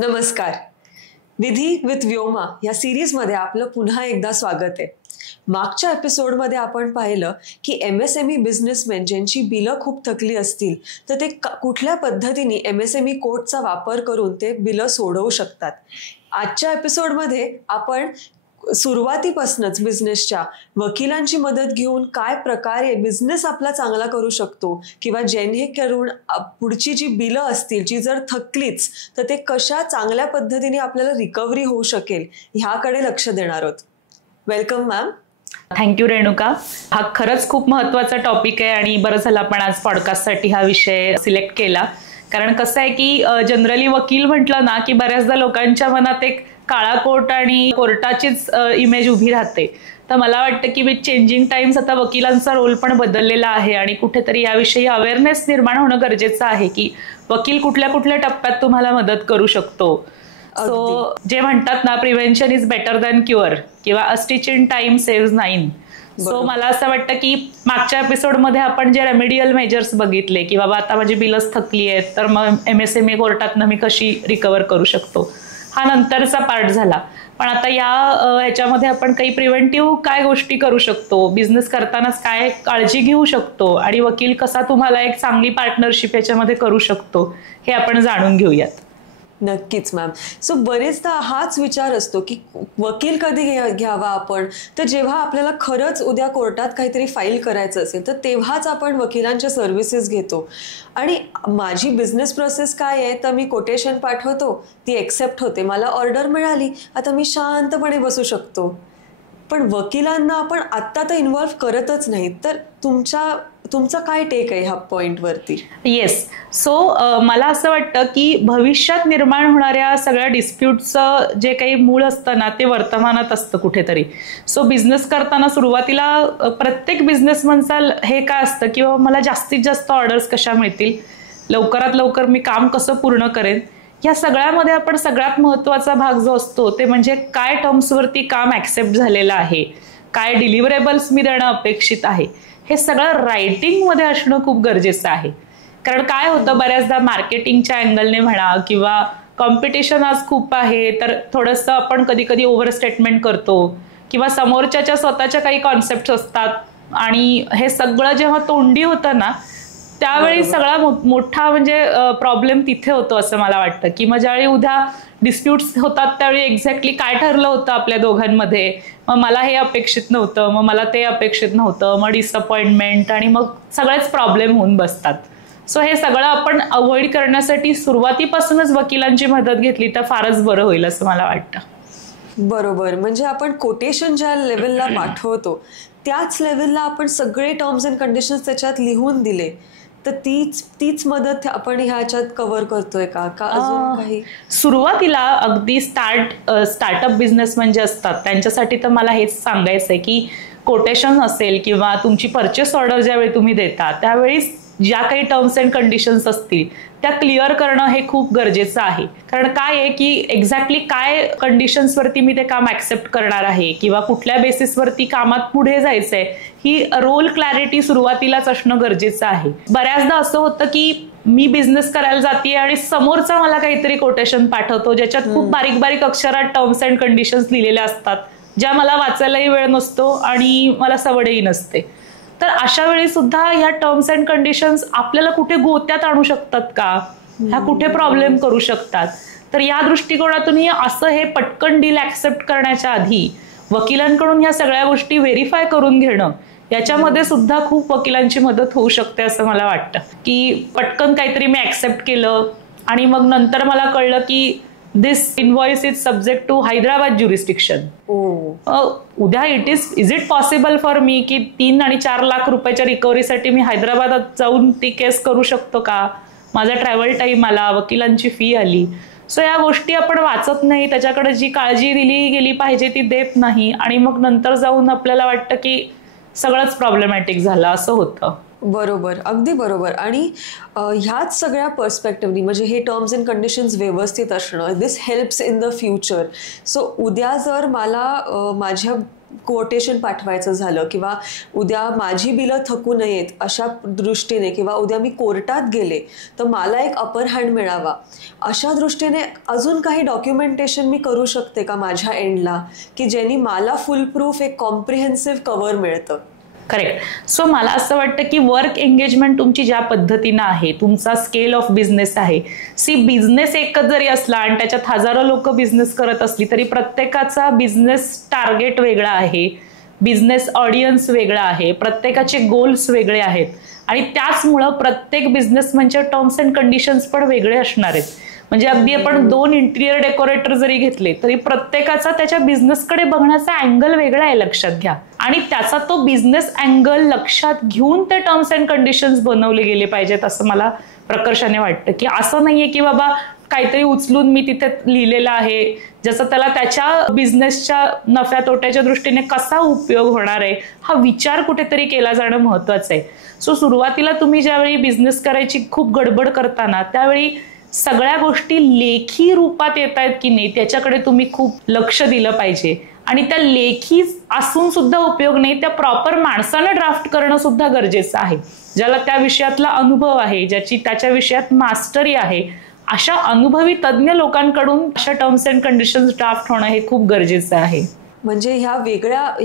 नमस्कार. विधी विथ व्योमा या सिरीजमध्ये आपलं पुन्हा एकदा स्वागत आहे. मागच्या एपिसोडमध्ये आपण पाहिलं की MSME बिझनेसमॅन ज्यांची बिलं खूप थकली असतील तर ते कुठल्या पद्धतीने MSME कोडचा वापर करून ते बिलं सोडवू शकतात. आजच्या एपिसोडमध्ये आपण सुरुवातीपासूनच बिझनेसच्या वकिलांची मदत घेऊन काय प्रकारे बिझनेस आपला चांगला करू शकतो किंवा जेणेकरून पुढची जी बिलं असतील जी जर थकलीच तर ते कशा चांगल्या पद्धतीने आपल्याला रिकव्हरी होऊ शकेल ह्याकडे लक्ष देणार आहोत. Welcome ma'am. थँक्यू रेणुका. हा खरंच खूप महत्त्वाचा टॉपिक आहे आणि बरं झालं आपण आज पॉडकास्टसाठी हा विषय सिलेक्ट केला. कारण कसं आहे की जनरली वकील म्हटलं ना की बऱ्याचदा लोकांच्या मनात एक काळा कोट आणि कोर्टाचीच इमेज उभी राहते. तर मला वाटतं की विथ चेंजिंग टाइम्स आता वकिलांचा रोल पण बदललेला आहे आणि कुठेतरी याविषयी अवेअरनेस निर्माण होणं गरजेचं आहे की वकील कुठल्या कुठल्या टप्प्यात तुम्हाला मदत करू शकतो. सो जे म्हणतात ना prevention is better than cure किंवा a stitch in time saves 9. So मला असं वाटतं की मागच्या एपिसोडमध्ये आपण जे रेमेडियल मेजर्स बघितले की बाबा आता माझी बिलच थकली आहेत तर मग MSME कोर्टातनं मी कशी रिकव्हर करू शकतो हा नंतरचा पार्ट झाला. पण आता ह्याच्यामध्ये आपण काही प्रिव्हेंटिव्ह काय गोष्टी करू शकतो, बिझनेस करतानाच काय काळजी घेऊ शकतो आणि वकील कसा तुम्हाला एक चांगली पार्टनरशिप याच्यामध्ये करू शकतो हे आपण जाणून घेऊयात. नक्कीच मॅम. सो बरेचदा हाच विचार असतो की वकील कधी घ्यावा आपण, तर जेव्हा आपल्याला खरंच उद्या कोर्टात काहीतरी फाईल करायचं असेल तर तेव्हाच आपण वकिलांच्या सर्व्हिसेस घेतो. आणि माझी बिझनेस प्रोसेस काय आहे तर मी कोटेशन पाठवतो, ती एक्सेप्ट होते, मला ऑर्डर मिळाली, आता मी शांतपणे बसू शकतो. पण वकिलांना आपण आत्ता तर इन्व्हॉल्व करतच नाही. तर तुमचा काय टेक आहे ह्या पॉइंटवरती? येस. सो मला असं वाटतं की भविष्यात निर्माण होणाऱ्या सगळ्या डिस्प्यूटचं जे काही मूळ असतं ना ते वर्तमानात असतं कुठेतरी. सो बिझनेस करताना सुरुवातीला प्रत्येक बिझनेसमनचं हे काय असतं की मला जास्तीत जास्त ऑर्डर्स कशा मिळतील, लवकरात लवकर मी काम कसं पूर्ण करेन. या सगळ्यामध्ये आपण सगळ्यात महत्त्वाचा भाग जो असतो ते म्हणजे काय टर्म्सवरती काम ऍक्सेप्ट झालेलं आहे, काय डिलिव्हरेबल्स मी देणं अपेक्षित आहे, हे सगळं रायटिंगमध्ये असणं खूप गरजेचं आहे. कारण काय होतं बऱ्याचदा मार्केटिंगच्या अँगलने म्हणा किंवा कॉम्पिटिशन आज खूप आहे तर थोडंसं आपण कधी कधी ओव्हर स्टेटमेंट करतो किंवा समोरच्या स्वतःच्या काही कॉन्सेप्ट असतात आणि हे सगळं जेव्हा तोंडी होतं ना त्यावेळी सगळा मोठा म्हणजे प्रॉब्लेम तिथे होतो असं मला वाटतं की मग ज्यावेळी उद्या डिस्प्यूट्स होतात त्यावेळी एक्झॅक्टली काय ठरलं होतं आपल्या दोघांमध्ये, मग मला हे अपेक्षित नव्हतं, मग मला ते अपेक्षित नव्हतं, मग डिसअपॉइंटमेंट आणि मग सगळेच प्रॉब्लेम होऊन बसतात. सो हे सगळं आपण अवॉइड करण्यासाठी सुरुवातीपासूनच वकिलांची मदत घेतली तर फारच बरं होईल असं मला वाटतं. बरोबर. म्हणजे आपण कोटेशन ज्या लेवलला पाठवतो त्याच लेवलला आपण सगळे टर्म्स अँड कंडिशन्स त्याच्यात लिहून दिले तर तीच मदत आपण ह्याच्यात कव्हर करतोय का अजून काही? सुरुवातीला अगदी स्टार्टअप बिझनेस म्हणजे असतात त्यांच्यासाठी तर मला हेच सांगायचं आहे की कोटेशन असेल किंवा तुमची परचेस ऑर्डर ज्यावेळी तुम्ही देता त्यावेळी ज्या काही टर्म्स अँड कंडिशन्स असतील त्या क्लिअर करणं हे खूप गरजेचं आहे. कारण काय आहे की एक्झॅक्टली काय कंडिशन्सवरती मी ते काम ऍक्सेप्ट करणार आहे किंवा कुठल्या बेसिसवरती कामात पुढे जायचंय ही रोल क्लॅरिटी सुरुवातीलाच असणं गरजेचं आहे. बऱ्याचदा असं होतं की मी बिझनेस करायला जाते आणि समोरचा मला काहीतरी कोटेशन पाठवतो ज्याच्यात खूप बारीक बारीक अक्षरात टर्म्स अँड कंडिशन्स लिहिलेल्या असतात ज्या मला वाचायलाही वेळ नसतो आणि मला सवयही नसते. तर अशा वेळी सुद्धा ह्या टर्म्स अँड कंडिशन्स आपल्याला कुठे गोत्यात आणू शकतात का, ह्या कुठे प्रॉब्लेम करू शकतात. तर या दृष्टिकोनातून असं हे पटकन डील ऍक्सेप्ट करण्याच्या आधी वकिलांकडून ह्या सगळ्या गोष्टी व्हेरीफाय करून घेणं याच्यामध्ये सुद्धा खूप वकिलांची मदत होऊ शकते असं मला वाटतं. की पटकन काहीतरी मी ऍक्सेप्ट केलं आणि मग नंतर मला कळलं की this invoice is subject to Hyderabad jurisdiction. उद्या is it possible for me की 3 आणि 4 लाख रुपयाच्या रिकव्हरीसाठी मी हैदराबादात जाऊन ती केस करू शकतो का, माझा ट्रॅव्हल टाइम आला, वकिलांची फी आली. सो या गोष्टी आपण वाचत नाही, त्याच्याकडे जी काळजी दिली गेली पाहिजे ती देत नाही आणि मग नंतर जाऊन आपल्याला वाटतं की सगळंच प्रॉब्लेमॅटिक झालं असं होतं. बरोबर, अगदी बरोबर. आणि ह्याच सगळ्या पर्स्पेक्टिव्हनी म्हणजे हे टर्म्स अँड कंडिशन्स व्यवस्थित असणं, this helps in the future. So उद्या जर मला माझ्या कोटेशन पाठवायचं झालं किंवा उद्या माझी बिलं थकू नयेत अशा दृष्टीने किंवा उद्या मी कोर्टात गेले तर मला एक अपर हँड मिळावा अशा दृष्टीने अजून काही डॉक्युमेंटेशन मी करू शकते का माझ्या एंडला, की ज्यांनी मला फुल प्रूफ एक कॉम्प्रिहेन्सिव्ह कव्हर मिळतं? करेक्ट. सो मला असं वाटतं की वर्क एंगेजमेंट तुमची ज्या पद्धतीनं आहे, तुमचा स्केल ऑफ बिझनेस आहे, बिझनेस एकच जरी असला आणि त्याच्यात हजारो लोक बिझनेस करत असली तरी प्रत्येकाचा बिझनेस टार्गेट वेगळा आहे, बिझनेस ऑडियन्स वेगळा आहे, प्रत्येकाचे गोल्स वेगळे आहेत आणि त्याचमुळं प्रत्येक बिझनेसमॅनच्या टर्म्स अँड कंडिशन्स पण वेगळे असणार आहेत. म्हणजे अगदी आपण 2 इंटिरियर डेकोरेटर जरी घेतले तरी प्रत्येकाचा त्याच्या बिझनेसकडे बघण्याचा अँगल वेगळा आहे, लक्षात घ्या. आणि त्याचा तो बिझनेस अँगल लक्षात घेऊन ते टर्म्स अँड कंडिशन्स बनवले गेले पाहिजेत असं मला प्रकर्षाने वाटतं. की असं नाहीये की बाबा काहीतरी उचलून मी तिथे लिहिलेलं आहे जसं त्याला त्याच्या बिझनेसच्या नफ्या तोट्याच्या दृष्टीने कसा उपयोग होणार आहे हा विचार कुठेतरी केला जाणं महत्वाचं आहे. सो सुरुवातीला तुम्ही ज्यावेळी बिझनेस करायची खूप गडबड करताना त्यावेळी सगळ्या गोष्टी लेखी रूपात येत आहेत की नाही त्याच्याकडे तुम्ही खूप लक्ष दिलं पाहिजे. आणि त्या लेखी असून सुद्धा उपयोग नाही, त्या प्रॉपर माणसानं ड्राफ्ट करणं सुद्धा गरजेचं आहे, ज्याला त्या विषयातला अनुभव आहे, ज्याची त्याच्या विषयात मास्टरी आहे. अशा अनुभवी तज्ज्ञ लोकांकडून अशा टर्म्स अँड कंडिशन्स ड्राफ्ट होणं हे खूप गरजेचं आहे. म्हणजे ह्या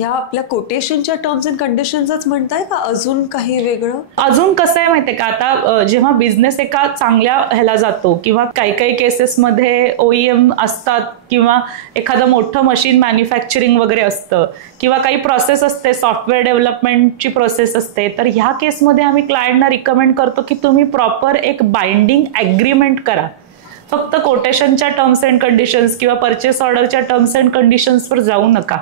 आपल्या कोटेशनच्या टर्म्स अँड कंडिशन्सच म्हणताय का अजून काही वेगळं? अजून कसं आहे माहितीये का, आता जेव्हा बिझनेस एका चांगल्या ह्याला जातो किंवा काही केसेसमध्ये OEM असतात किंवा एखादं मोठं मशीन मॅन्युफॅक्चरिंग वगैरे असतं किंवा काही प्रोसेस असते, सॉफ्टवेअर डेव्हलपमेंटची प्रोसेस असते, तर ह्या केसमध्ये आम्ही क्लायंटना रिकमेंड करतो की तुम्ही प्रॉपर एक बाइंडिंग ॲग्रीमेंट करा. फक्त कोटेशनच्या टर्म्स अँड कंडिशन्स किंवा परचेस ऑर्डरच्या टर्म्स अँड कंडिशन्सवर जाऊ नका.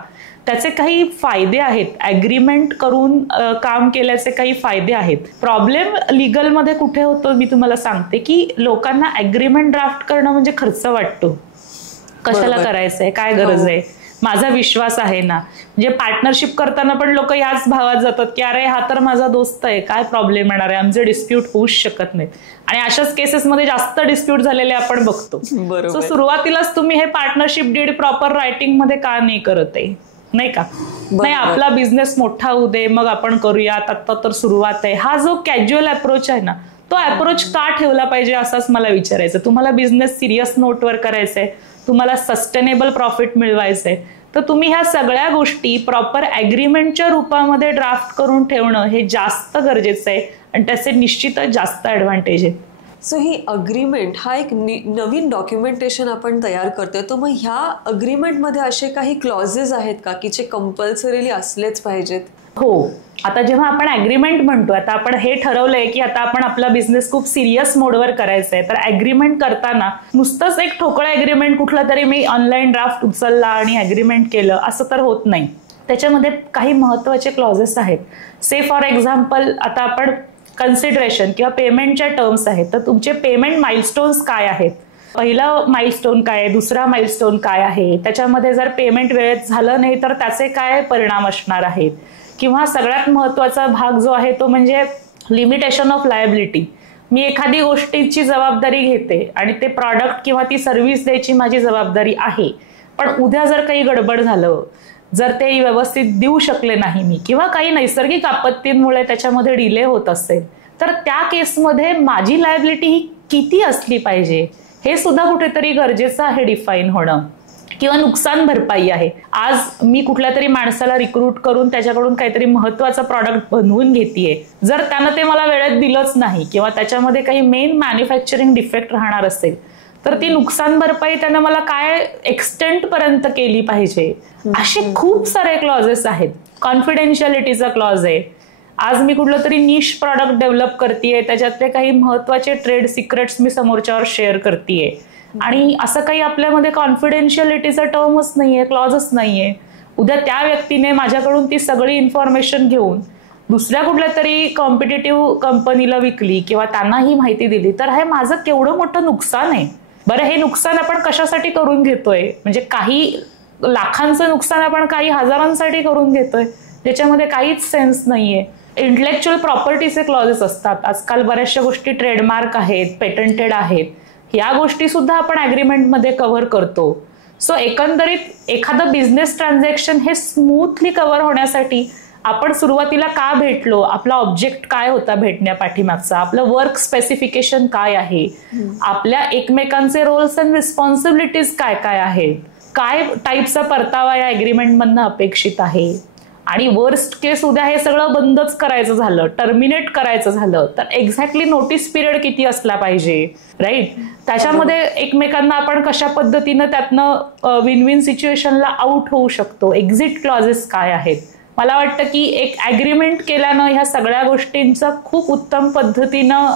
त्याचे काही फायदे आहेत, ॲग्रीमेंट करून काम केल्याचे काही फायदे आहेत. प्रॉब्लेम लिगलमध्ये कुठे होतो मी तुम्हाला सांगते की लोकांना ॲग्रीमेंट ड्राफ्ट करणं म्हणजे खर्च वाटतो. कशाला करायचंय, काय गरज आहे, माझा विश्वास आहे ना. म्हणजे पार्टनरशिप करताना पण लोक याच भावात जातात की अरे हा तर माझा दोस्त आहे, काय प्रॉब्लेम येणार आहे, आमचे डिस्प्यूट होऊच शकत नाहीत. आणि अशाच केसेसमध्ये जास्त डिस्प्यूट झालेले आपण बघतो. सो सुरुवातीलाच तुम्ही हे पार्टनरशिप डीड प्रॉपर रायटिंग मध्ये का नाही करत आहे, नाही का? नाही, आपला बिझनेस मोठा होऊ दे मग आपण करूयात, आता तर सुरुवात आहे. हा जो कॅज्युअल अप्रोच आहे ना तो अप्रोच का ठेवला पाहिजे असंच मला विचारायचं. तुम्हाला बिझनेस सिरियस नोटवर करायचंय, तुम्हाला सस्टेनेबल प्रॉफिट मिळवायचंय, तर तुम्ही ह्या सगळ्या गोष्टी प्रॉपर ॲग्रीमेंटच्या रूपामध्ये ड्राफ्ट करून ठेवणं हे जास्त गरजेचं आहे आणि त्याचे निश्चितच जास्त ॲडव्हान्टेज आहेत. सो ही अग्रीमेंट हा एक नवीन डॉक्युमेंटेशन आपण तयार करतोय, तर मग ह्या अग्रीमेंटमध्ये असे काही क्लॉजेस आहेत का की जे कंपल्सरीली असलेच पाहिजेत? हो. आता जेव्हा आपण ॲग्रीमेंट म्हणतो, आता आपण हे ठरवलंय की आता आपण आपला बिझनेस खूप सिरियस मोडवर करायचा आहे, तर ॲग्रीमेंट करताना नुसतंच एक ठोकळं ॲग्रीमेंट कुठला तरी मी ऑनलाईन ड्राफ्ट उचलला आणि ॲग्रीमेंट केलं असं तर होत नाही. त्याच्यामध्ये काही महत्त्वाचे क्लॉजेस आहेत. से फॉर एक्झाम्पल आता आपण कन्सिडरेशन किंवा पेमेंटच्या टर्म्स आहेत, तर तुमचे पेमेंट माइलस्टोन्स काय आहेत, पहिला माइलस्टोन काय आहे, दुसरा माइलस्टोन काय आहे, त्याच्यामध्ये जर पेमेंट वेळेत झालं नाही तर त्याचे काय परिणाम असणार आहेत, किंवा सगळ्यात महत्त्वाचा भाग जो आहे तो म्हणजे लिमिटेशन ऑफ लायबिलिटी. मी एखादी गोष्टीची जबाबदारी घेते आणि ते प्रॉडक्ट किंवा ती सर्व्हिस द्यायची माझी जबाबदारी आहे, पण उद्या जर काही गडबड झालं, जर ते व्यवस्थित देऊ शकले नाही मी किंवा काही नैसर्गिक आपत्तींमुळे त्याच्यामध्ये डिले होत असेल, तर त्या केसमध्ये माझी लायबिलिटी ही किती असली पाहिजे हे सुद्धा कुठेतरी गरजेचं आहे डिफाईन होणं. किंवा नुकसान भरपाई आहे, आज मी कुठल्या तरी माणसाला रिक्रूट करून त्याच्याकडून काहीतरी महत्वाचं प्रॉडक्ट बनवून घेतेय, जर त्यानं ते मला वेळेत दिलंच नाही किंवा त्याच्यामध्ये काही मेन मॅन्युफॅक्चरिंग डिफेक्ट राहणार असेल तर ती नुकसान भरपाई त्यानं मला काय एक्सटेंट पर्यंत केली पाहिजे. असे खूप सारे क्लॉजेस आहेत. कॉन्फिडेन्शियलिटीचा क्लॉज आहे, आज मी कुठलं तरी निश प्रॉडक्ट डेव्हलप करतेय, त्याच्यातले काही महत्वाचे ट्रेड सिक्रेट्स मी समोरच्यावर शेअर करतेय आणि असं काही आपल्यामध्ये कॉन्फिडेन्शियलिटीचा टर्मच नाहीये, क्लॉजच नाहीये. उद्या त्या व्यक्तीने माझ्याकडून ती सगळी इन्फॉर्मेशन घेऊन दुसऱ्या कुठल्या तरी कॉम्पिटेटिव्ह कंपनीला विकली किंवा त्यांना ही माहिती दिली तर हे माझं केवढं मोठं नुकसान आहे. बरं, हे नुकसान आपण कशासाठी करून घेतोय, म्हणजे काही लाखांचं नुकसान आपण काही हजारांसाठी करून घेतोय, ज्याच्यामध्ये काहीच सेन्स नाहीये. इंटेलेक्च्युअल प्रॉपर्टीचे क्लॉजेस असतात. आजकाल बऱ्याचशा गोष्टी ट्रेडमार्क आहेत, पेटंटेड आहेत, या गोष्टी सुद्धा आपण ॲग्रीमेंटमध्ये कव्हर करतो. सो एकंदरीत एखादं बिझनेस ट्रान्झॅक्शन हे स्मूथली कव्हर होण्यासाठी आपण सुरुवातीला का भेटलो, आपला ऑब्जेक्ट काय होता भेटण्या पाठीमागचा, आपलं वर्क स्पेसिफिकेशन काय आहे, आपल्या एकमेकांचे रोल्स अँड रिस्पॉन्सिबिलिटीज काय काय आहेत, काय टाईपचा परतावा या ॲग्रीमेंटमधनं अपेक्षित आहे, आणि वर्स्ट केस उद्या हे सगळं बंदच करायचं झालं, टर्मिनेट करायचं झालं तर एक्झॅक्टली नोटीस पिरियड किती असला पाहिजे, राईट. त्याच्यामध्ये एकमेकांना आपण कशा पद्धतीनं त्यातनं विन विन सिच्युएशनला आउट होऊ शकतो, एक्झिट क्लॉजेस काय आहेत. मला वाटतं की एक ॲग्रीमेंट केल्यानं ह्या सगळ्या गोष्टींचं खूप उत्तम पद्धतीनं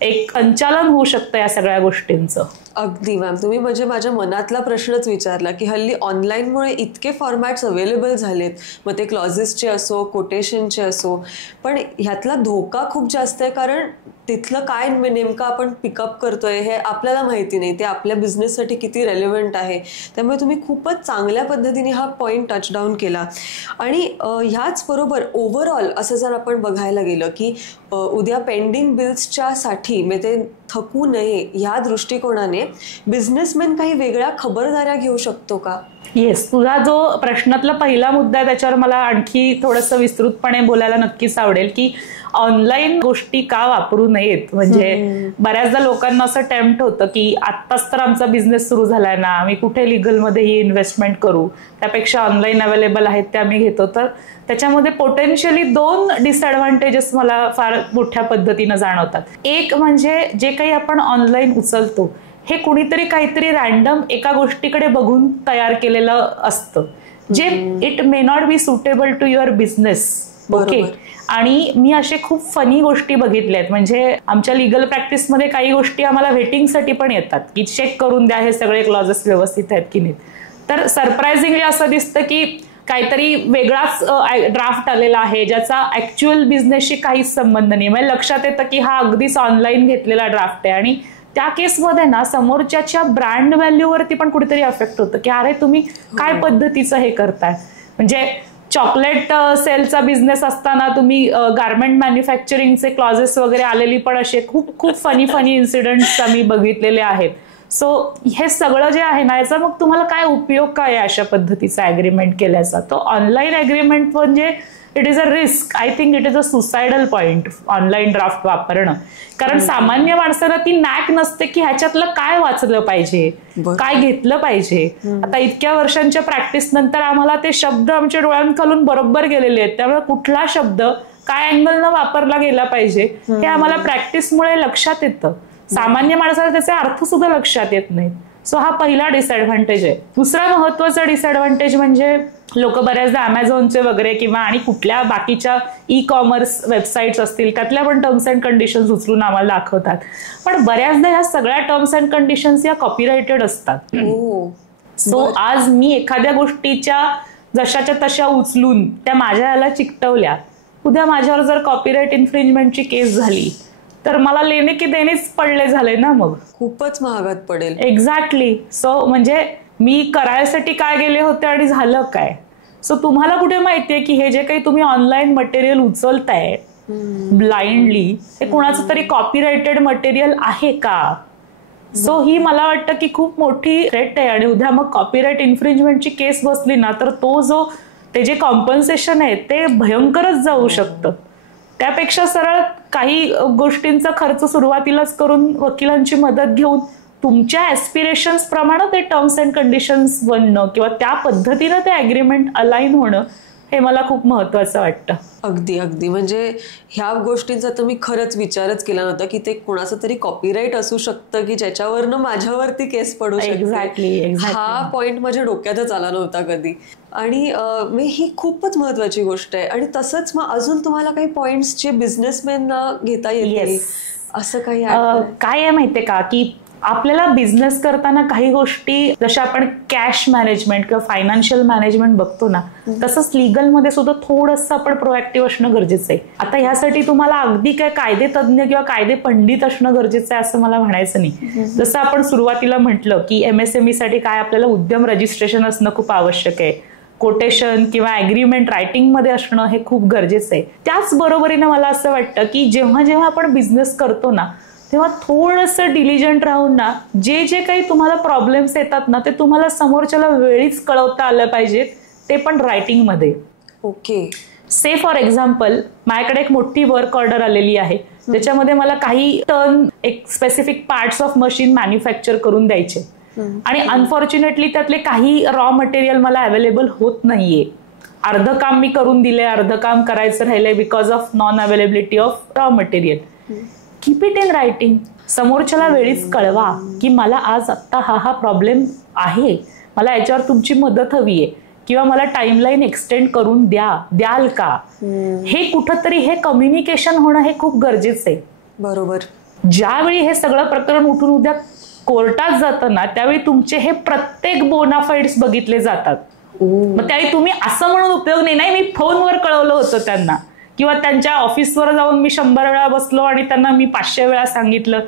एक संचालन होऊ शकतं या सगळ्या गोष्टींचं. अगदी मॅम, तुम्ही म्हणजे माझ्या मनातला प्रश्नच विचारला की हल्ली ऑनलाईनमुळे इतके फॉर्मॅट्स अवेलेबल झालेत, मग ते क्लॉजेसचे असो, कोटेशनचे असो, पण ह्यातला धोका खूप जास्त आहे. कारण तिथलं काय नेमकं आपण पिकअप करतोय हे आपल्याला माहिती नाही, ते आपल्या बिझनेससाठी किती रेलेव्हंट आहे. त्यामुळे तुम्ही खूपच चांगल्या पद्धतीने हा पॉईंट टचडाऊन केला. आणि ह्याच बरोबर ओव्हरऑल असं जर आपण बघायला गेलं की उद्या पेंडिंग बिल्सच्या साठी म्हणजे ते थकू नये ह्या दृष्टिकोनाने बिझनेसमॅन काही वेगळ्या खबरदाऱ्या घेऊ शकतो का? येस, तुझा जो प्रश्नातला पहिला मुद्दा आहे त्याच्यावर मला आणखी थोडंसं विस्तृतपणे बोलायला नक्कीच आवडेल की ऑनलाईन गोष्टी का वापरू नयेत. म्हणजे बऱ्याचदा लोकांना असं टेम्प्ट होतं की आत्ताच तर आमचा बिझनेस सुरू झालाय ना, आम्ही कुठे लिगलमध्ये ही इन्व्हेस्टमेंट करू, त्यापेक्षा ऑनलाईन अवेलेबल आहेत ते आम्ही घेतो. तर त्याच्यामध्ये पोटेन्शियली 2 डिसएडव्हान्टेजेस मला फार मोठ्या पद्धतीनं जाणवतात. एक म्हणजे जे काही आपण ऑनलाईन उचलतो हे कुणीतरी काहीतरी रॅन्डम एका गोष्टीकडे बघून तयार केलेलं असतं, जे it may not be suitable to your business. Okay. आणि मी असे खूप फनी गोष्टी बघितल्या आहेत. म्हणजे आमच्या लिगल प्रॅक्टिसमध्ये काही गोष्टी आम्हाला व्हेटिंगसाठी पण येतात की चेक करून द्या हे सगळे क्लॉजेस व्यवस्थित आहेत की नाहीत. तर सरप्राइझिंगली असं दिसतं की काहीतरी वेगळाच ड्राफ्ट आलेला आहे ज्याचा ऍक्च्युअल बिझनेसशी काहीच संबंध नाही. म्हणजे लक्षात येतं की हा अगदीच ऑनलाईन घेतलेला ड्राफ्ट आहे. आणि त्या केसमध्ये ना समोरच्याच्या ब्रँड व्हॅल्यूवरती पण कुठेतरी अफेक्ट होतं की अरे तुम्ही काय पद्धतीचं हे करताय. म्हणजे चॉकलेट सेलचा बिझनेस असताना तुम्ही गार्मेंट मॅन्युफॅक्चरिंगचे क्लॉजेस वगैरे आलेली पण असे खूप खूप फनी इन्सिडेंट्स आम्ही बघितलेले आहेत. सो हे सगळं जे आहे ना याचा मग तुम्हाला काय उपयोग काय आहे अशा पद्धतीचा ॲग्रीमेंट केल्याचा. तो ऑनलाईन ॲग्रीमेंट म्हणजे it is a risk. I think it is a suicidal point online draft वापरणं. कारण सामान्य माणसाला ती नॅक नसते की ह्याच्यातलं काय वाचलं पाहिजे, काय घेतलं पाहिजे. आता इतक्या वर्षांच्या प्रॅक्टिस नंतर आम्हाला ते शब्द आमच्या डोळ्यांखालून बरोबर गेलेले आहेत. त्यामुळे कुठला शब्द काय अँगलनं वापरला गेला पाहिजे हे आम्हाला प्रॅक्टिसमुळे लक्षात येतं. सामान्य माणसाला त्याचे अर्थ सुद्धा लक्षात येत नाहीत. सो हा पहिला डिसएडव्हान्टेज आहे. दुसरा महत्वाचा डिसएडव्हान्टेज म्हणजे लोक बऱ्याचदा अमेझॉनचे वगैरे किंवा आणि कुठल्या बाकीच्या ई कॉमर्स वेबसाईट्स असतील त्यातल्या पण टर्म्स अँड कंडिशन्स उचलून आम्हाला दाखवतात. पण बऱ्याचदा या सगळ्या टर्म्स अँड कंडिशन्स या कॉपीराइटेड असतात. सो आज मी एखाद्या गोष्टीच्या जशाच्या तशा उचलून त्या माझ्या याला चिकटवल्या, उद्या माझ्यावर जर कॉपीराइट इन्फ्रिंजमेंटची केस झाली तर मला लेणे की देणेच पडले झाले ना, मग खूपच महागात पडेल. एक्झॅक्टली. सो म्हणजे मी करायसाठी काय गेले होते आणि झालं काय. सो तुम्हाला कुठे माहितीये की हे जे काही तुम्ही ऑनलाईन मटेरियल उचलताय ब्लाइंडली हे कुणाचं तरी कॉपीराइटेड मटेरियल आहे का. सो ही मला वाटतं की खूप मोठी थ्रेट आहे. आणि उद्या मग कॉपीराइट इन्फ्रिंजमेंटची केस बसली ना तर तो जो ते जे कॉम्पन्सेशन आहे ते भयंकरच जाऊ शकतं. त्यापेक्षा सरळ काही गोष्टींचा खर्च सुरुवातीलाच करून वकिलांची मदत घेऊन तुमच्या ऍस्पिरेशन्स प्रमाणे ते टर्म्स अँड कंडिशन्स बनणं किंवा त्या पद्धतीनं ते ॲग्रीमेंट अलाइन होणं हे मला खूप महत्वाचं वाटतं. अगदी अगदी. म्हणजे ह्या गोष्टींचा तर मी खरंच विचारच केला नव्हता की ते कोणाचं तरी कॉपीराईट असू शकतं की ज्याच्यावरनं माझ्यावरती केस पडू शकते. एक्झॅक्टली. हा पॉइंट माझ्या डोक्यातच आला नव्हता कधी. आणि ही खूपच महत्वाची गोष्ट आहे. आणि तसंच मग अजून तुम्हाला काही पॉइंट्स जे बिझनेसमॅनना घेता येतील असं काही काय आहे माहितीये का की आपल्याला बिझनेस करताना काही गोष्टी जशा आपण कॅश मॅनेजमेंट किंवा फायनान्शियल मॅनेजमेंट बघतो ना तसंच लिगलमध्ये सुद्धा थोडंसं आपण प्रोएक्टिव्ह असणं गरजेचं आहे. आता ह्यासाठी तुम्हाला अगदी काय कायदे तज्ज्ञ किंवा कायदे पंडित असणं गरजेचं आहे असं मला म्हणायचं नाही. जसं आपण सुरुवातीला म्हटलं की MSME साठी काय आपल्याला उद्यम रजिस्ट्रेशन असणं खूप आवश्यक आहे. कोटेशन किंवा ऍग्रीमेंट रायटिंगमध्ये असणं हे खूप गरजेचं आहे. त्याच बरोबरीनं मला असं वाटतं की जेव्हा जेव्हा आपण बिझनेस करतो ना तेव्हा थोडंसं डिलिजंट राहून ना जे जे काही तुम्हाला प्रॉब्लेम्स येतात ना ते तुम्हाला समोरच्याला वेळीच कळवता आलं पाहिजेत, ते पण रायटिंगमध्ये. ओके. से फॉर एक्झाम्पल, माझ्याकडे एक मोठी वर्क ऑर्डर आलेली आहे ज्याच्यामध्ये मला काही टर्न एक specific parts of machine manufacture करून द्यायचे आणि अनफॉर्च्युनेटली त्यातले काही रॉ मटेरियल मला अवेलेबल होत नाहीये. अर्ध काम मी करून दिले, अर्ध काम करायचं राहिलंय because of non availability of raw material. Keep it in writing. समोरच्याला वेळीच कळवा की मला आज आत्ता हा प्रॉब्लेम आहे, मला याच्यावर तुमची मदत हवी आहे किंवा मला टाइमलाईन एक्सटेंड करून द्याल का. हे कुठंतरी हे कम्युनिकेशन होणं हे खूप गरजेचं आहे. बरोबर. ज्यावेळी हे सगळं प्रकरण उठून उद्या कोर्टात जातं ना त्यावेळी तुमचे हे प्रत्येक बोनाफाईड्स बघितले जातात. मग त्यावेळी तुम्ही असं म्हणून उपयोग नाही मी फोनवर कळवलं होतं त्यांना किंवा त्यांच्या ऑफिसवर जाऊन मी 100 वेळा बसलो आणि त्यांना मी 500 वेळा सांगितलं.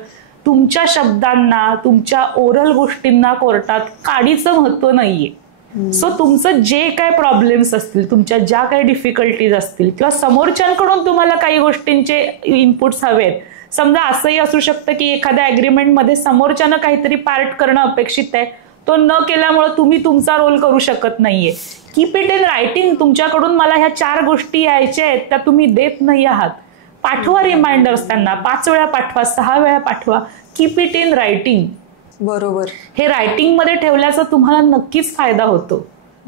तुमच्या शब्दांना, तुमच्या ओरल गोष्टींना कोर्टात काडीचं महत्व नाहीये. सो तुमचं जे काय प्रॉब्लेम्स असतील, तुमच्या ज्या काही डिफिकल्टीज असतील किंवा समोरच्यांकडून तुम्हाला काही गोष्टींचे इनपुट्स हवेत. समजा असंही असू शकतं की एखाद्या अग्रीमेंटमध्ये समोरच्यानं काहीतरी पार्ट करणं अपेक्षित आहे, तो न केल्यामुळे तुम्ही तुमचा रोल करू शकत नाहीये. Keep it in writing. तुमच्याकडून मला ह्या 4 गोष्टी यायच्या आहेत त्या तुम्ही देत नाही आहात. पाठवा रिमाइंडर्स त्यांना, 5 वेळा पाठवा, 6 वेळा पाठवा. Keep it in writing. बरोबर. हे रायटिंग मध्ये ठेवल्याचा तुम्हाला नक्कीच फायदा होतो.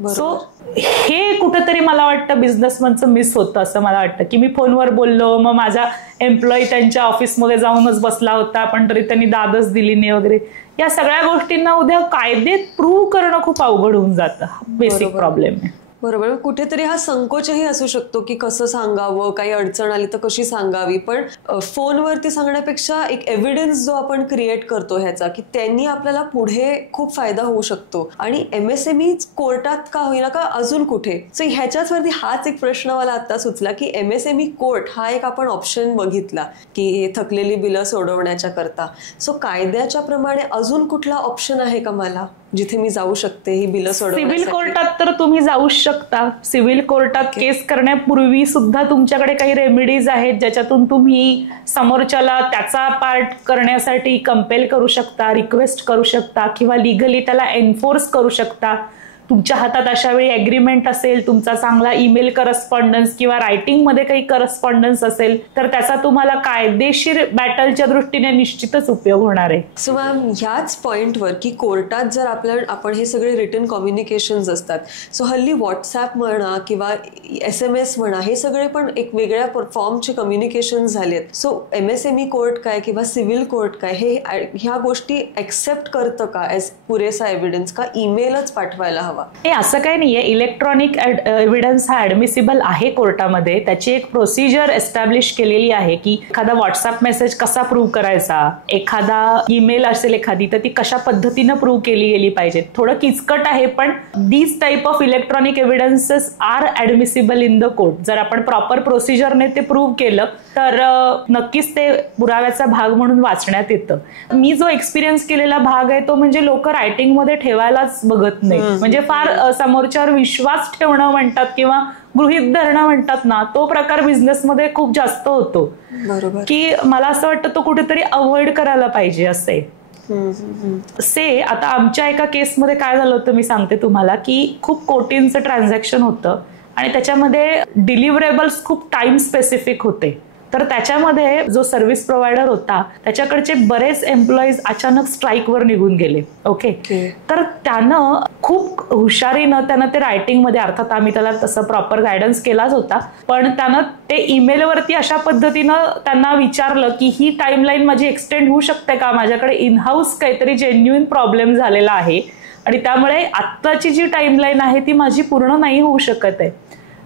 सो हे कुठेतरी मला वाटतं बिझनेसमनचं मिस होतं असं मला वाटतं की मी फोनवर बोललो, मग माझा एम्प्लॉई त्यांच्या ऑफिसमध्ये जाऊनच बसला होता पण तरी त्यांनी दादच दिली नाही वगैरे. या सगळ्या गोष्टींना उद्या कायदेत प्रूव्ह करणं खूप अवघड होऊन जातं. बेसिक प्रॉब्लेम आहे. बरोबर. कुठेतरी हा संकोचही असू शकतो की कसं सांगावं, काही अडचण आली तर कशी सांगावी. पण फोनवरती सांगण्यापेक्षा एक एव्हिडन्स जो आपण क्रिएट करतो ह्याचा की त्यांनी आपल्याला पुढे खूप फायदा होऊ शकतो. आणि MSME कोर्टात का होईना का अजून कुठे. सो ह्याच्याचवरती हाच एक प्रश्न मला आता सुचला की MSME कोर्ट हा एक आपण ऑप्शन बघितला की हे थकलेली बिलं सोडवण्याच्या करता. सो कायद्याच्या प्रमाणे अजून कुठला ऑप्शन आहे का मला जिथे मी जाऊ शकते ही बिलं सोडवण्यासाठी? सिव्हिल कोर्टात तर तुम्ही जाऊ शकता. सिव्हिल कोर्टात केस करण्यापूर्वी सुद्धा तुमच्याकडे काही रेमेडीज आहेत ज्याच्यातून तुम्ही समोरच्याला त्याचा पार्ट करण्यासाठी कंपेल करू शकता, रिक्वेस्ट करू शकता किंवा लिगली त्याला एन्फोर्स करू शकता. तुमच्या हातात अशा वेळी अग्रीमेंट असेल, तुमचा चांगला ईमेल करस्पॉन्डन्स किंवा रायटिंगमध्ये काही करस्पॉन्डन्स असेल तर त्याचा तुम्हाला कायदेशीर बॅटलच्या दृष्टीने निश्चितच उपयोग होणार आहे. सो मॅम ह्याच पॉइंटवर की कोर्टात जर आपण हे सगळे रिटन कम्युनिकेशन्स असतात. सो हल्ली व्हॉट्सॲप म्हणा किंवा SMS म्हणा हे सगळे पण एक वेगळ्या फॉर्मचे कम्युनिकेशन झालेत. सो MSME कोर्ट काय किंवा सिव्हिल कोर्ट काय हे ह्या गोष्टी एक्सेप्ट करतं का एज पुरेसा एव्हिडन्स का ईमेलच पाठवायला हवा? हे असं काही नाहीये. इलेक्ट्रॉनिक एव्हिडन्स हा ऍडमिसिबल आहे कोर्टामध्ये. त्याची एक प्रोसिजर एस्टॅब्लिश केलेली आहे की एखादा व्हॉट्सअप मेसेज कसा प्रूव्ह करायचा, एखादा ईमेल असेल एखादी तर ती कशा पद्धतीनं प्रूव्ह केली गेली पाहिजे. थोडं किचकट आहे पण these type of electronic evidences are admissible in the court. जर आपण प्रॉपर प्रोसिजरने ते प्रूव्ह केलं तर नक्कीच ते पुराव्याचा भाग म्हणून वाचण्यात येतं. मी जो एक्सपिरियन्स केलेला भाग आहे तो म्हणजे लोक रायटिंगमध्ये ठेवायलाच बघत नाही. म्हणजे फार समोरच्यावर विश्वास ठेवणं म्हणतात किंवा गृहीत धरणं म्हणतात ना, तो प्रकार बिझनेसमध्ये खूप जास्त होतो. बरोबर. की मला असं वाटतं तो कुठेतरी अवॉइड करायला पाहिजे असे. से आता आमच्या एका केसमध्ये काय झालं होतं मी सांगते तुम्हाला की खूप कोटींचं ट्रान्झॅक्शन होतं आणि त्याच्यामध्ये डिलिव्हरेबल्स खूप टाइम स्पेसिफिक होते. तर त्याच्यामध्ये जो सर्व्हिस प्रोव्हायडर होता त्याच्याकडचे बरेच एम्प्लॉईज अचानक स्ट्राईकवर निघून गेले. ओके. तर त्यानं खूप हुशारीनं त्यानं ते रायटिंगमध्ये, अर्थात आम्ही त्याला तसं प्रॉपर गायडन्स केलाच होता, पण त्यानं ते ईमेलवरती अशा पद्धतीनं त्यांना विचारलं की ही टाइमलाईन माझी एक्सटेंड होऊ शकते का, माझ्याकडे इनहाऊस काहीतरी जेन्युइन प्रॉब्लेम झालेला आहे आणि त्यामुळे आत्ताची जी टाइमलाईन आहे ती माझी पूर्ण नाही होऊ शकत आहे.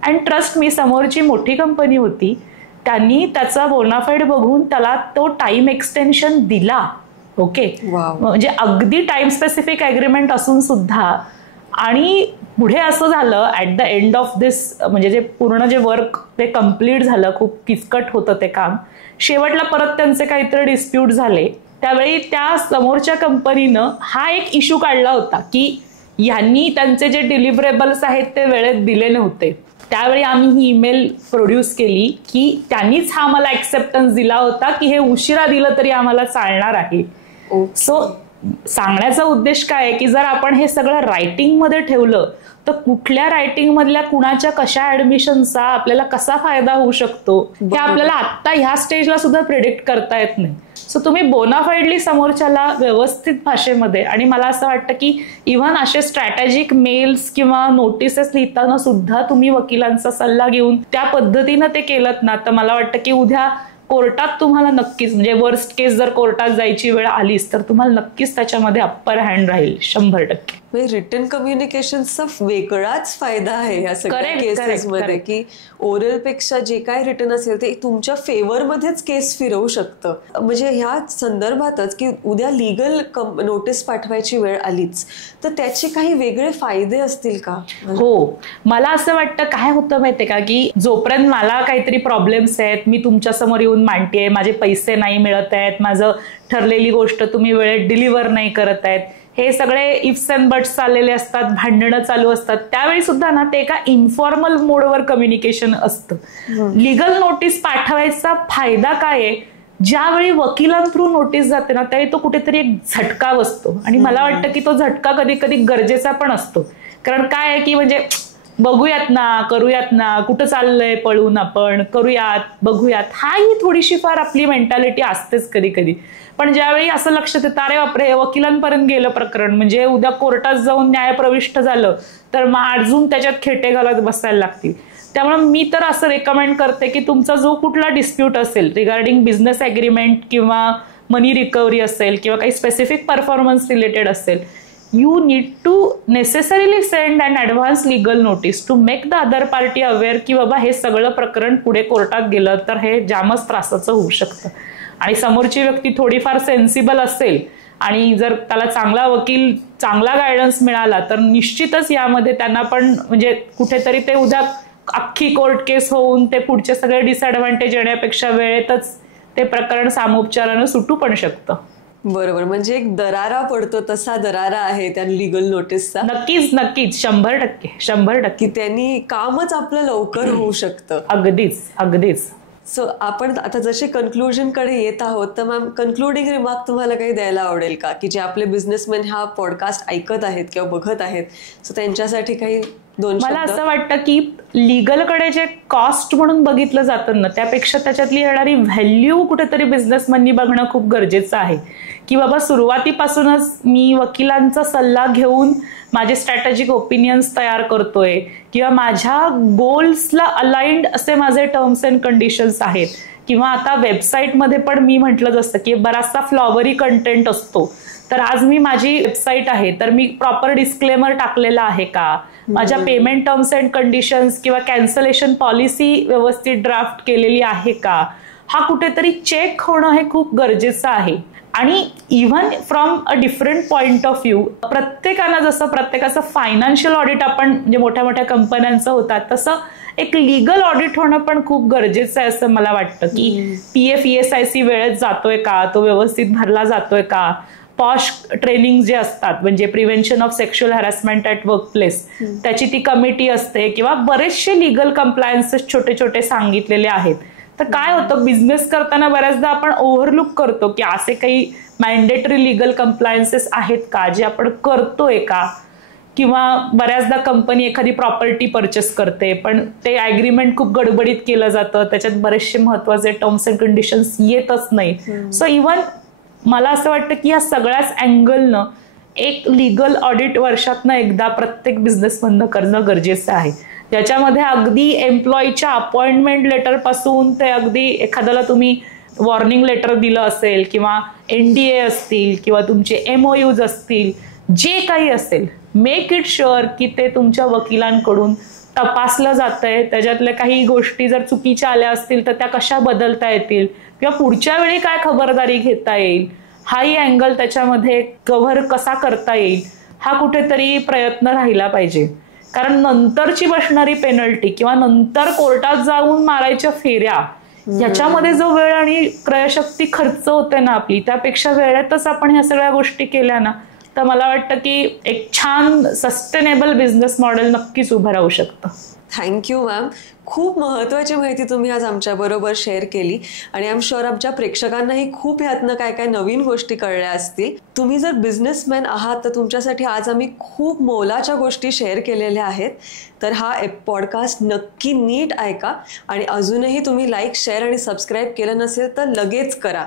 अँड ट्रस्ट मी, समोरची मोठी कंपनी होती, त्यांनी त्याचा बोनाफाईड बघून त्याला तो टाइम एक्सटेन्शन दिला. ओके. म्हणजे अगदी टाइम स्पेसिफिक अग्रीमेंट असून सुद्धा. आणि पुढे असं झालं ऍट द एंड ऑफ दिस, म्हणजे जे पूर्ण जे वर्क ते कम्प्लीट झालं, खूप किचकट होतं ते काम. शेवटला परत त्यांचे काहीतरी डिस्प्यूट झाले. त्यावेळी त्या समोरच्या कंपनीनं हा एक इश्यू काढला होता की यांनी त्यांचे जे डिलिव्हरेबल्स आहेत ते वेळेत दिले नव्हते. त्यावेळी आम्ही ही ईमेल प्रोड्यूस केली की त्यांनीच हा मला ऍक्सेप्टन्स दिला होता की हे उशिरा दिलं तरी आम्हाला चालणार आहे. सो सांगण्याचा उद्देश काय आहे की जर आपण हे सगळं रायटिंगमध्ये ठेवलं तर कुठल्या रायटिंग मधल्या कुणाच्या कशा ऍडमिशनचा आपल्याला कसा फायदा होऊ शकतो हे आपल्याला आता ह्या स्टेजला सुद्धा प्रिडिक्ट करता येत नाही. सो तुम्ही बोनाफाईडली समोरच्याला व्यवस्थित भाषेमध्ये, आणि मला असं वाटतं की इव्हन असे स्ट्रॅटेजिक मेल्स किंवा नोटिसेस लिहिताना सुद्धा तुम्ही वकिलांचा सल्ला घेऊन त्या पद्धतीनं ते केलं ना, तर मला वाटतं की उद्या कोर्टात तुम्हाला नक्कीच, म्हणजे वर्स्ट केस जर कोर्टात जायची वेळ आलीच तर तुम्हाला नक्कीच त्याच्यामध्ये अप्पर हँड राहील 100%. रिटन कम्युनिकेशनचा वेगळाच फायदा आहे या सगळ्या केसेसमध्ये की ओरल पेक्षा जे काय रिटन असेल ते तुमच्या फेवरमध्येच केस फिरवू शकतं. म्हणजे ह्या संदर्भातच की उद्या लीगल नोटीस पाठवायची वेळ आलीच तर त्याचे काही वेगळे फायदे असतील का? हो, मला असं वाटतं काय होतं माहितीये का की जोपर्यंत मला काहीतरी प्रॉब्लेम्स आहेत, मी तुमच्या समोर येऊन मांडतेय, माझे पैसे नाही मिळत आहेत, माझं ठरलेली गोष्ट तुम्ही वेळेत डिलिव्हर नाही करत आहेत, हे सगळे इफ्स अँड बट्स चाललेले असतात, भांडणं चालू असतात, त्यावेळी सुद्धा ना ते एका इन्फॉर्मल मोडवर कम्युनिकेशन असतं. लीगल नोटीस पाठवायचा फायदा काय आहे, ज्यावेळी वकिलांथ्रू नोटीस जाते ना त्यावेळी तो कुठेतरी एक झटका बसतो, आणि मला वाटतं की तो झटका कधी कधी गरजेचा पण असतो. कारण काय आहे की म्हणजे बघूयात ना, करूयात ना, कुठं चाललंय पळून, आपण करूयात, बघूयात, हाही थोडीशी फार आपली मेंटॅलिटी असतेच कधी कधी. पण ज्यावेळी असं लक्षात येतं अरे बापरे वकिलांपर्यंत गेलं प्रकरण, म्हणजे उद्या कोर्टात जाऊन न्यायप्रविष्ट झालं तर मग अजून त्याच्यात खेटे घालत बसायला लागतील. त्यामुळे मी तर असं रेकमेंड करते की तुमचा जो कुठला डिस्प्यूट असेल रिगार्डिंग बिझनेस ॲग्रीमेंट किंवा मनी रिकव्हरी असेल किंवा काही स्पेसिफिक परफॉर्मन्स रिलेटेड असेल, you need to necessarily send an advance legal notice to make the other party aware की बाबा हे सगळं प्रकरण पुढे कोर्टात गेलं तर हे जामच त्रासाचं होऊ शकतं. आणि समोरची व्यक्ती थोडीफार सेन्सिबल असेल आणि जर त्याला चांगला वकील, चांगला गायडन्स मिळाला तर निश्चितच यामध्ये त्यांना पण म्हणजे कुठेतरी ते उद्या अख्खी कोर्ट केस होऊन ते पुढचे सगळे डिसएडव्हान्टेज येण्यापेक्षा वेळेतच ते प्रकरण सामोपचारानं सुटू पण शकतं. बरोबर, म्हणजे एक दरारा पडतो तसा दरारा आहे त्या लीगल नोटीसचा. नक्कीच नक्कीच 100% की त्यांनी कामच आपलं लवकर होऊ शकतं. अगदीच अगदीच. सो आपण आता जसे कन्क्लुजन कडे येत आहोत तर मॅम कन्क्लुडिंग रिमार्क तुम्हाला काही द्यायला आवडेल का की जे आपले बिझनेसमॅन हा पॉडकास्ट ऐकत आहेत किंवा बघत आहेत, सो त्यांच्यासाठी काही दोन शब्द? मला असं वाटतं की लीगलकडे जे कॉस्ट म्हणून बघितलं जातं ना त्यापेक्षा त्याच्यातली येणारी व्हॅल्यू कुठेतरी बिझनेसमॅननी बघणं खूप गरजेचं आहे. की बाबा सुरुवातीपासूनच मी वकिलांचा सल्ला घेऊन माझे स्ट्रॅटेजिक ओपिनियन्स तयार करतोय किंवा माझ्या गोल्सला अलाइंड असे माझे टर्म्स अँड कंडिशन्स आहेत, किंवा आता वेबसाईटमध्ये पण मी म्हटलं जसं की बराचसा फ्लॉवरी कंटेंट असतो, तर आज मी माझी वेबसाईट आहे तर मी प्रॉपर डिस्क्लेमर टाकलेला आहे का, माझ्या पेमेंट टर्म्स अँड कंडिशन्स किंवा कॅन्सलेशन पॉलिसी व्यवस्थित ड्राफ्ट केलेली आहे का, हा कुठेतरी चेक होणं हे खूप गरजेचं आहे. आणि even from a different point of view प्रत्येकाला जसं प्रत्येकाचं फायनान्शियल ऑडिट आपण म्हणजे मोठ्या मोठ्या कंपन्यांचं होतात तसं एक लीगल ऑडिट होणं पण खूप गरजेचं आहे असं मला वाटतं. की PF ESIC वेळेत जातोय का, तो व्यवस्थित भरला जातोय का, पॉश ट्रेनिंग जे असतात म्हणजे prevention of sexual harassment at workplace त्याची ती कमिटी असते, किंवा बरेचसे लीगल कंप्लायन्सेस छोटे छोटे सांगितलेले आहेत. तर काय होतं बिझनेस करताना बऱ्याचदा आपण ओव्हरलुक करतो की असे काही मॅन्डेटरी लीगल कंप्लायन्सेस आहेत का जे आपण करतोय का, किंवा बऱ्याचदा कंपनी एखादी प्रॉपर्टी परचेस करते पण ते ॲग्रीमेंट खूप गडबडीत केलं जातं, त्याच्यात बरेचसे महत्वाचे टर्म्स अँड कंडिशन्स येतच नाही. सो इव्हन मला असं वाटतं की या सगळ्याच अँगलनं एक लीगल ऑडिट वर्षातनं एकदा प्रत्येक बिझनेसमधनं करणं गरजेचं आहे, ज्याच्यामध्ये अगदी एम्प्लॉईच्या अपॉइंटमेंट लेटर पासून ते अगदी एखाद्याला तुम्ही वॉर्निंग लेटर दिलं असेल किंवा NDA असतील किंवा तुमचे MOUs असतील, जे काही असेल मेक इट शुअर की ते तुमच्या वकिलांकडून तपासलं जातंय, त्याच्यातल्या काही गोष्टी जर चुकीच्या आल्या असतील तर त्या कशा बदलता येतील किंवा पुढच्या वेळी काय खबरदारी घेता येईल, हाही अँगल त्याच्यामध्ये कव्हर कसा करता येईल हा कुठेतरी प्रयत्न राहिला पाहिजे. कारण नंतरची बसणारी पेनल्टी किंवा नंतर कोर्टात जाऊन मारायच्या फेऱ्या ह्याच्यामध्ये जो वेळ आणि क्रयशक्ती खर्च होते ना आपली, त्यापेक्षा वेळेतच आपण ह्या सगळ्या गोष्टी केल्या ना तर मला वाटतं की एक छान सस्टेनेबल बिझनेस मॉडेल नक्कीच उभं राहू शकतं. Thank you ma'am. खूप महत्त्वाची माहिती तुम्ही आज आमच्याबरोबर शेअर केली आणि आय एम शुअर आमच्या प्रेक्षकांनाही खूप ह्यातनं काय काय नवीन गोष्टी कळल्या असतील. तुम्ही जर बिझनेसमॅन आहात तर तुमच्यासाठी आज आम्ही खूप मोलाच्या गोष्टी शेअर केलेल्या आहेत. तर हा पॉडकास्ट नक्की नीट ऐका आणि अजूनही तुम्ही लाईक, शेअर आणि सबस्क्राईब केलं नसेल तर लगेच करा.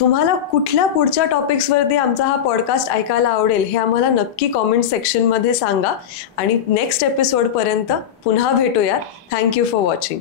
तुम्हाला कुठल्या पुढच्या टॉपिक्सवरती आमचा हा पॉडकास्ट ऐकायला आवडेल हे आम्हाला नक्की कॉमेंट सेक्शनमध्ये सांगा आणि नेक्स्ट एपिसोडपर्यंत पुन्हा भेटूया. Thank you for watching.